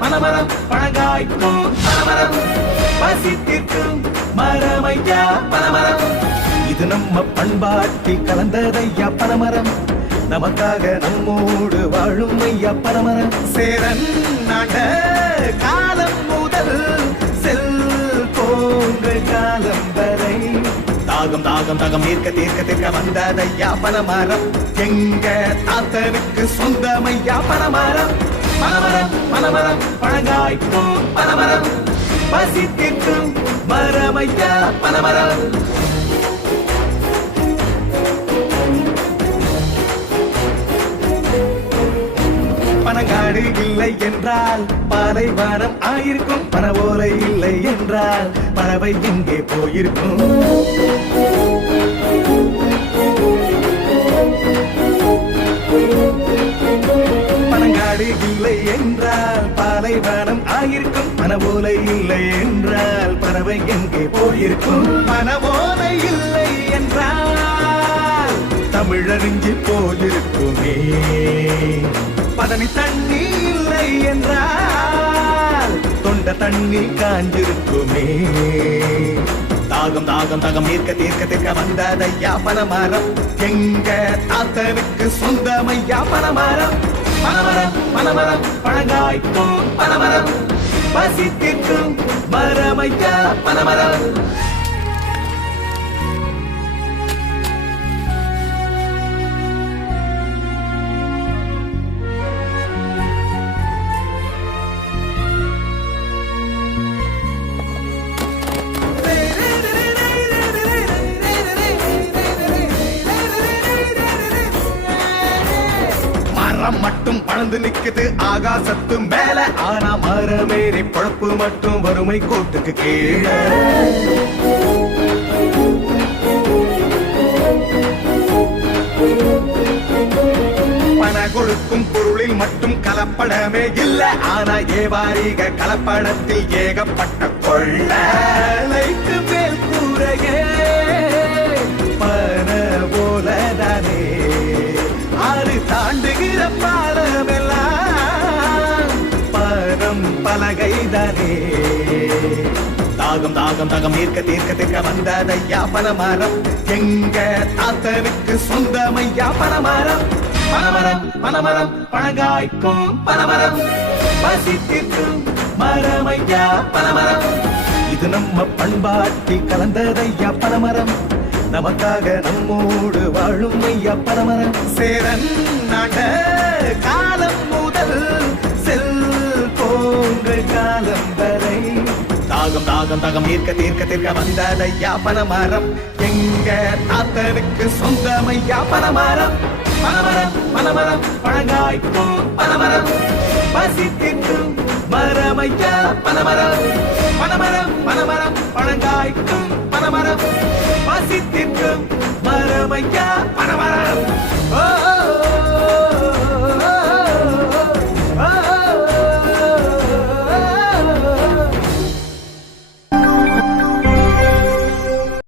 பனமரம் பழங்காய்க்கும் பனமரம் பசித்திற்கும் மரமையா பனமரம். இது நம்ம பண்பாட்டில் கலந்ததையா பனமரம், நமக்காக நம்மோடு வாழும் ஐயா பனமரம். சேரன் நாட்ட காலம் முதல் செல்போன்கள் காலம் வரை தாகம் தாகம் தாகம் தீர்க்க தீர்க்க தீர்க்க வந்ததையா பனமரம். எங்க தாத்தனுக்கு சொந்தமையா பனமரம். பனமரம் பனமரம் பழங்காய்க்கும் பனமரம் பசித்திற்கும் மரமையா பனமரம். பனங்காடு இல்லை என்றால் பாலைவனம் ஆயிருக்கும், பனவோலை இல்லை என்றால் பறவை எங்கே போயிருக்கும். பனங்காடு இல்லை என்றால் பாலைவனம் ஆயிருக்கும், பனவோலை இல்லை என்றால் பறவை எங்கே போயிருக்கும். பனவோலை இல்லை என்றால் தமிழறிஞ்சு போயிருக்குமே. பதனி தண்ணி இல்லை என்றால் தொண்ட தண்ணி காஞ்சிருக்குமே. தாகம் தாகம் தாகம் தீர்க்க தீர்க்க தீர்க்க வந்ததையா பனமரம். எங்க தாத்தனுக்கு சொந்தமையா பனமரம். பனமரம் பனமரம் பழங்காய்க்கும் பனமரம் பசித்திற்கும் மரமையா பனமரம். மட்டும் பழந்து நிக்குது ஆகாசத்து மேல, ஆனா மரமேறி பொழப்பு மட்டும் வறுமை கோட்டுக்கு கீழே. பண கொடுக்கும் பொருளில் மட்டும் கலப்படமே இல்ல, ஆனா ஏவாரிக கலப்படத்தில் ஏகப்பட்ட கொள்ள. லைட்டு மேல் கூரையே பண போலதானே ஆறு தாண்டுகிற பாலமெல்லாம் பணம் பலகைதானே. தாகம் தாகம் தாகம் தீர்க்க தீர்க்க தீர்க்க வந்ததையா பனமரம். எங்க தாத்தனுக்கு சொந்தமையா பனமரம். பனமரம் பனமரம் பழங்காய்க்கும் பனமரம் பசித்திற்கும் மரமையா பனமரம். இது நம்ம பண்பாட்டில் கலந்ததையா பனமரம், நமக்காக நம்மோடு வாழும் ஐயா பனமரம். சேரன் நாட்ட காலம் முதல் செல்போன்கள் காலம் வரை தாகம் தாகம் தாகம் தீர்க்க தீர்க்க தீர்க்க வந்ததையா பனமரம். எங்க தாத்தனுக்கு சொந்தமையா பனமரம். பனமரம் பனமரம் பழங்காய்க்கும் பனமரம் பசித்திற்கும் மரமையா பனமரம். பனமரம் பனமரம் பழங்காய்க்கும் பனமரம் பசித்திற்கும் மரமையா பனமரம்.